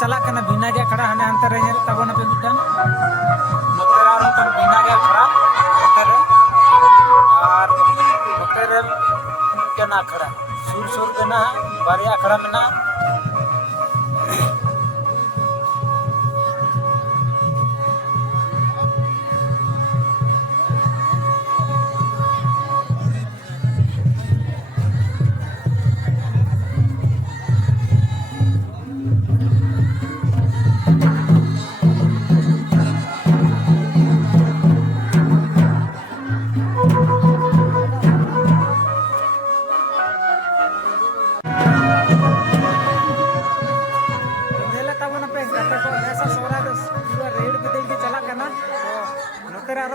चला बिना गया खड़ा हने अंतर रहे तबन पे मिटन नोते आर मिटन बिना गया खड़ा और नोते रे केना खड़ा सुर सुर केना बारिया खड़ा मेना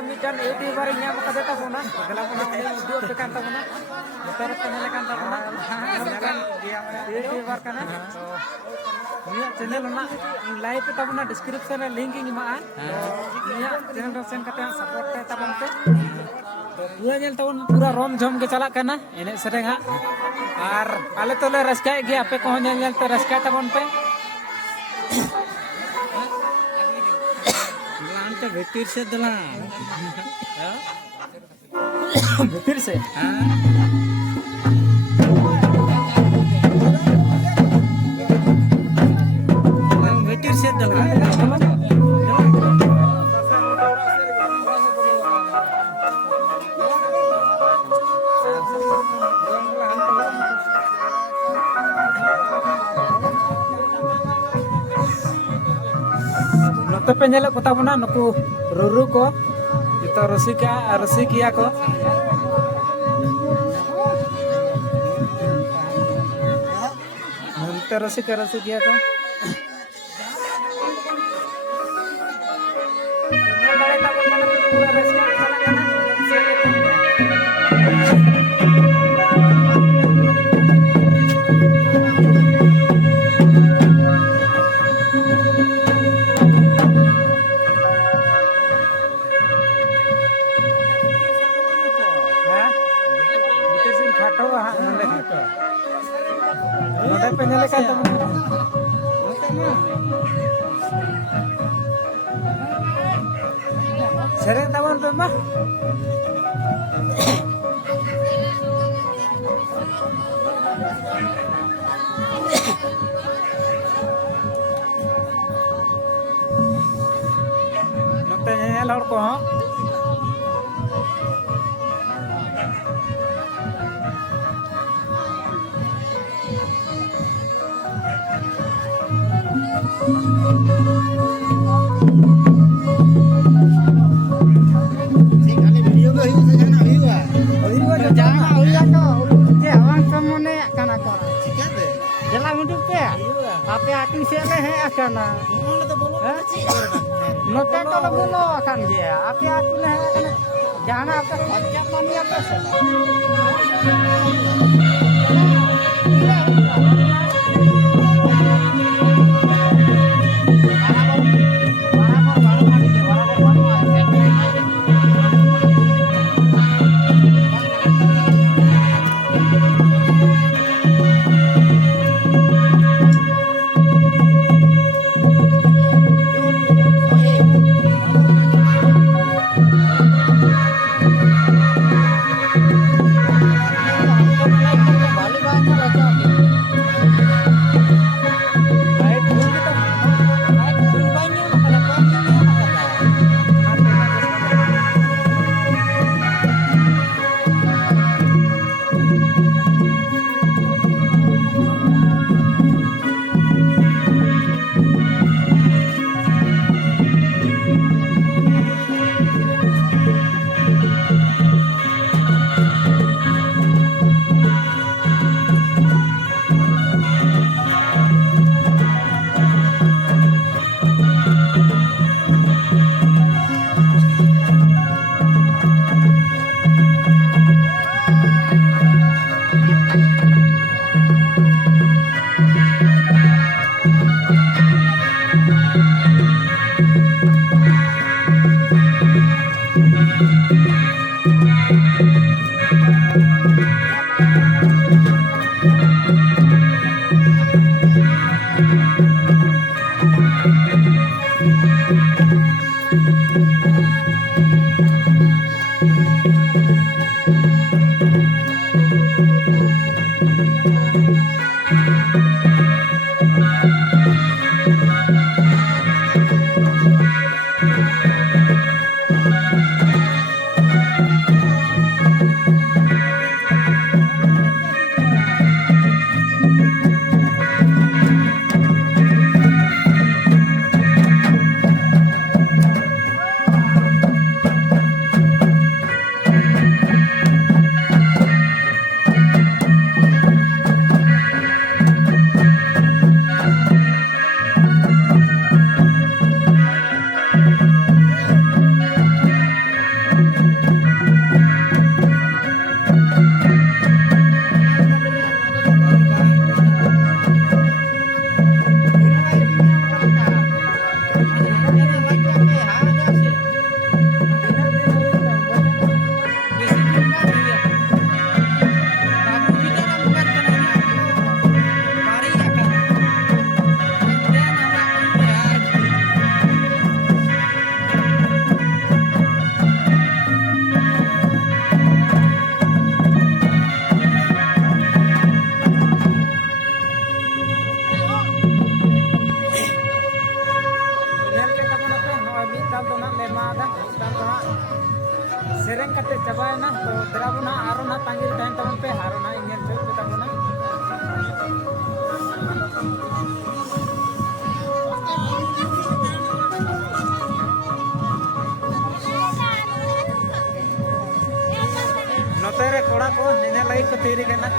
मिटन यूट्यूबर नाम कदे तबना गला बना उदू पे कान तबना नोतर चैनल कान तबना यूट्यूबर काना निया चैनल ना लाइव पे तबना डिस्क्रिप्शन रे लिंक इन मा निया चैनल सेन कते सपोर्ट पे तबन पे तो पूरा जेल तबन पूरा रोम झम के चला काना एने सेरेगा और आले तोले रस्काय गया पे को नेल नेल तो रस्काय तबन पे भीतर से दला भीतर से भीतर से दला नोते पे नेल को तबना नुकु रुरु को तो रसिकिया को नोते रसिकिया को तो mah. Note nyel hor ko hon. Api aku sele he akana. Note to lo bolo akan dia. Api aku le akana. Jana apa khotya mani apa se. Sereng kate cabai na to derabu na aro na tanggil tahan teman pe haro na ingin cuy kita muna. Notere koda ko nene lagi ke tiri kena.